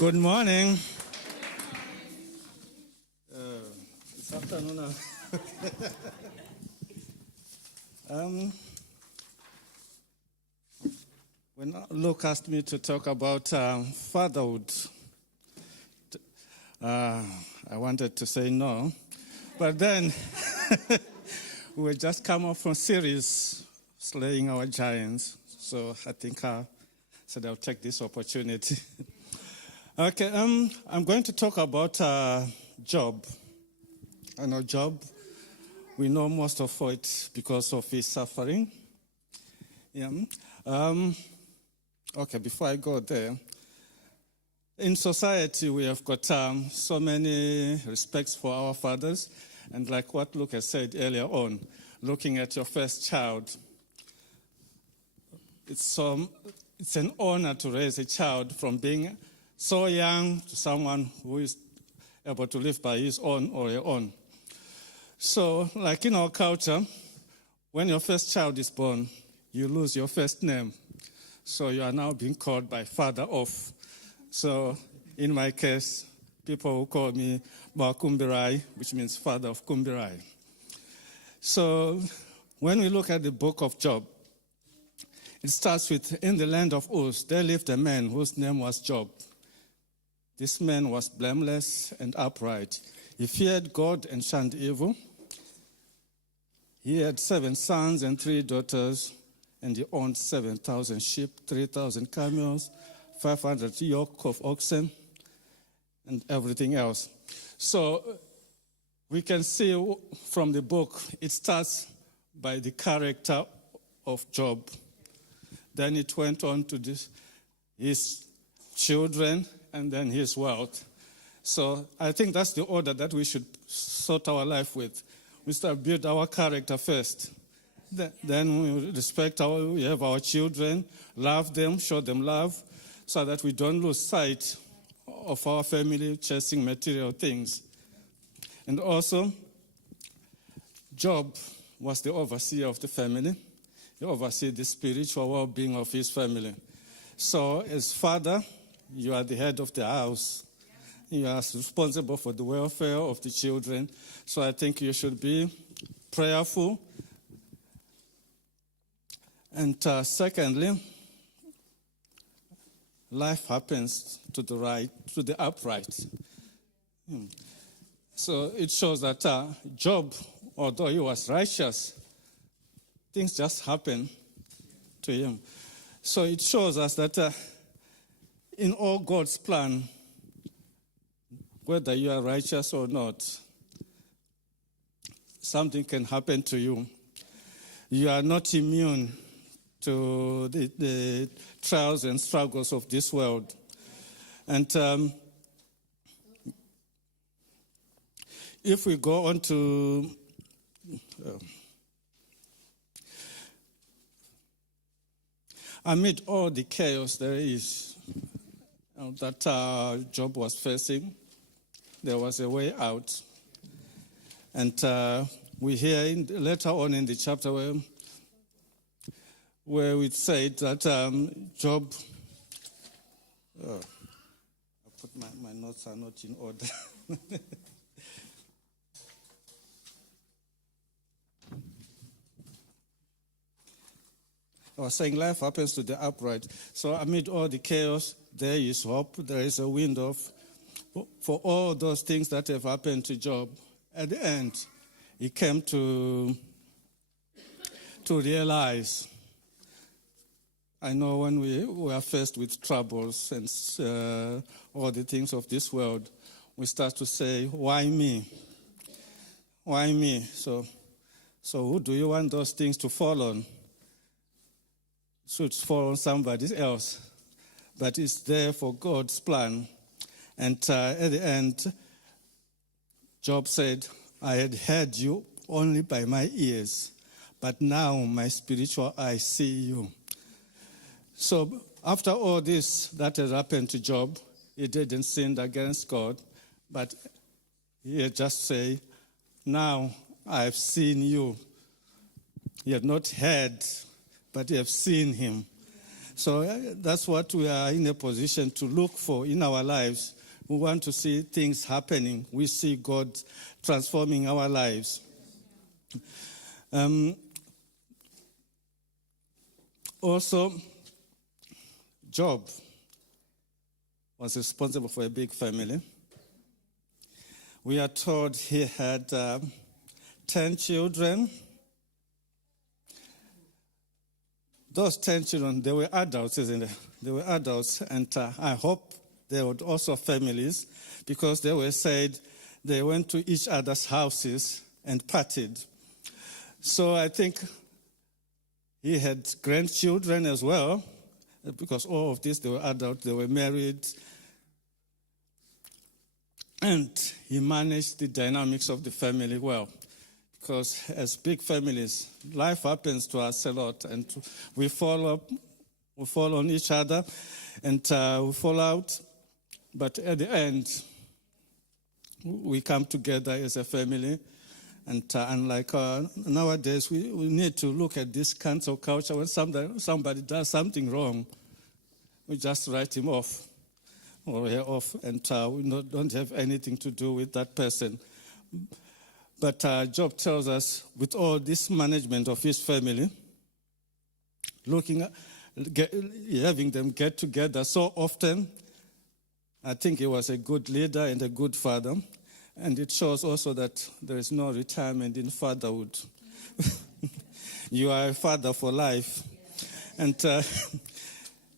Good morning. It's afternoon now. When Luke asked me to talk about fatherhood, I wanted to say no. But then we just come up from series, Slaying Our Giants. So I think I said I'll take this opportunity. Okay, I'm going to talk about Job. I know Job, we know most of it because of his suffering. Yeah. Okay, before I go there, in society we have got so many respects for our fathers, and like what Luke has said earlier on, looking at your first child, it's an honor to raise a child from being so young to someone who is able to live by his own or her own. So, like in our culture, when your first child is born, you lose your first name. So you are now being called by father of. So in my case, people will call me Makumbe, which means father of Kumbirai. So when we look at the book of Job, it starts with, in the land of Uz, there lived a man whose name was Job. This man was blameless and upright. He feared God and shunned evil. He had 7 sons and 3 daughters, and he owned 7,000 sheep, 3,000 camels, 500 yoke of oxen, and everything else. So we can see from the book, it starts by the character of Job. Then it went on to his children, and then his wealth. So I think that's the order that we should sort our life with. We start build our character first. Then we respect we have our children, love them, show them love, so that we don't lose sight of our family chasing material things. And also, Job was the overseer of the family. He oversees the spiritual well-being of his family. So as father, you are the head of the house. You are responsible for the welfare of the children. So I think you should be prayerful. And secondly, life happens to the upright. So it shows that Job, although he was righteous, things just happen to him. So it shows us that in all God's plan, whether you are righteous or not, something can happen to you. You are not immune to the trials and struggles of this world. And if we go on to amid all the chaos there is that Job was facing, there was a way out. And we hear later on in the chapter where it said that Job, I put my notes are not in order. I was saying life happens to the upright. So amid all the chaos, there is hope. There is a window for all those things that have happened to Job. At the end, he came to realize, I know when we are faced with troubles and all the things of this world, we start to say, why me? Why me? So who do you want those things to fall on? Should fall on somebody else. But it's there for God's plan. And at the end, Job said, I had heard you only by my ears, but now my spiritual eyes see you. So after all this that had happened to Job, he didn't sin against God, but he had just said, now I have seen you. You have not heard, but you have seen him. So that's what we are in a position to look for in our lives. We want to see things happening. We see God transforming our lives. Also, Job was responsible for a big family. We are told he had 10 children. Those 10 children, they were adults, isn't it? They were adults, and I hope they were also families, because they were said they went to each other's houses and partied. So I think he had grandchildren as well, because all of this, they were adults, they were married. And he managed the dynamics of the family well. Because as big families, life happens to us a lot, and we fall on each other, and we fall out. But at the end, we come together as a family. And unlike nowadays, we need to look at this cancel culture. When somebody does something wrong, we just write him off or her off, and we don't have anything to do with that person. But Job tells us, with all this management of his family, having them get together so often, I think he was a good leader and a good father. And it shows also that there is no retirement in fatherhood. You are a father for life. And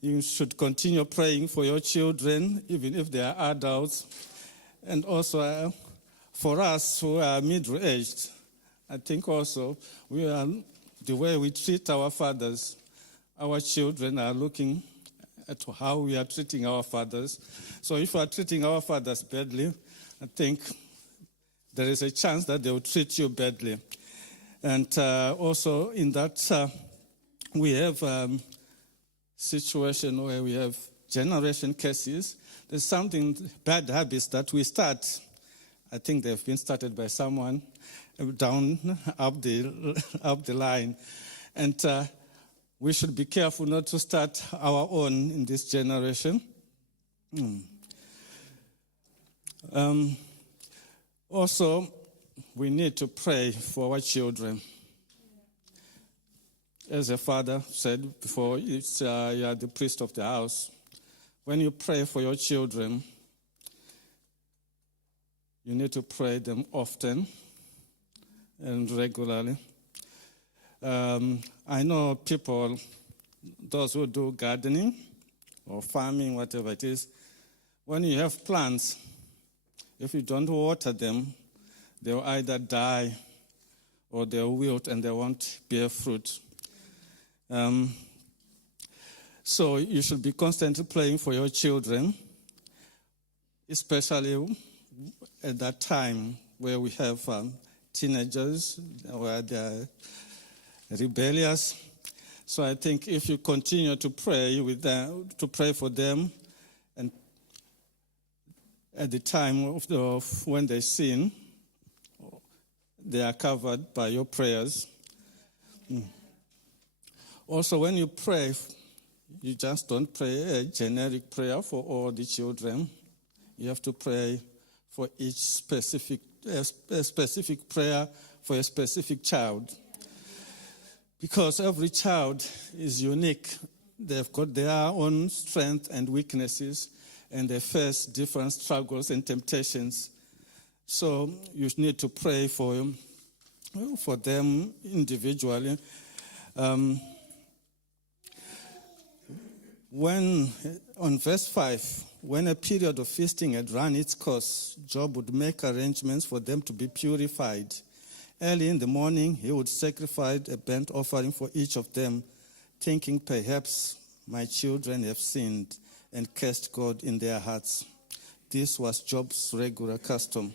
you should continue praying for your children, even if they are adults. And also, for us who are middle-aged, I think also the way we treat our fathers, our children are looking at how we are treating our fathers. So if we are treating our fathers badly, I think there is a chance that they will treat you badly. And also in that, we have situation where we have generation cases. There's something, bad habits that we start. I think they've been started by someone up the line. And we should be careful not to start our own in this generation. Also, we need to pray for our children. As a father said before, you are the priest of the house. When you pray for your children, you need to pray them often and regularly. I know people, those who do gardening or farming, whatever it is, when you have plants, if you don't water them, they'll either die or they'll wilt and they won't bear fruit. So you should be constantly praying for your children, especially at that time where we have teenagers where they're rebellious. So I think if you continue to pray with them, to pray for them, and at the time of when they sin, they are covered by your prayers. Also, when you pray, you just don't pray a generic prayer for all the children. You have to pray for each specific prayer for a specific child. Because every child is unique. They've got their own strengths and weaknesses, and they face different struggles and temptations. So you need to pray for them individually. When, on verse 5, when a period of feasting had run its course, Job would make arrangements for them to be purified. Early in the morning, he would sacrifice a burnt offering for each of them, thinking perhaps my children have sinned and cursed God in their hearts. This was Job's regular custom.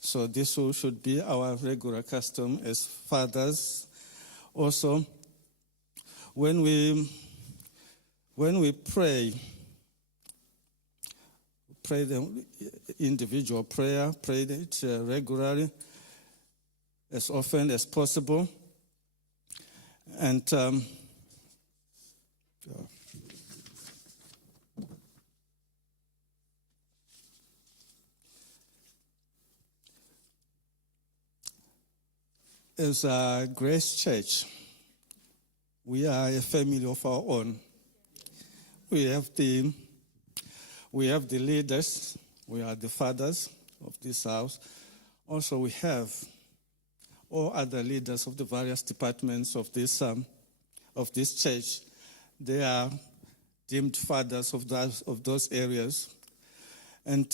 So this should be our regular custom as fathers. Also, when we pray the individual prayer, pray it regularly, as often as possible. And As a Grace Church, we are a family of our own. We have the leaders, we are the fathers of this house. Also, we have all other leaders of the various departments of this church. They are deemed fathers of those areas. And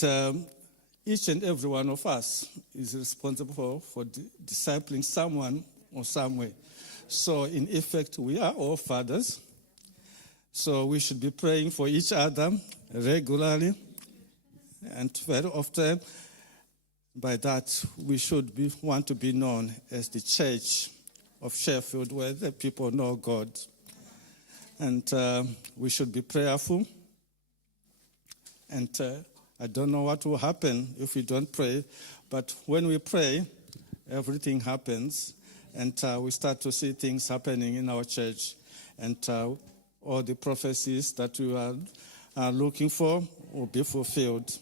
each and every one of us is responsible for discipling someone or some way. So in effect, we are all fathers. So we should be praying for each other regularly and very often. By that, we should want to be known as the Church of Sheffield, where the people know God. And we should be prayerful. And I don't know what will happen if we don't pray, but when we pray, everything happens, and we start to see things happening in our church, and all the prophecies that we are looking for will be fulfilled.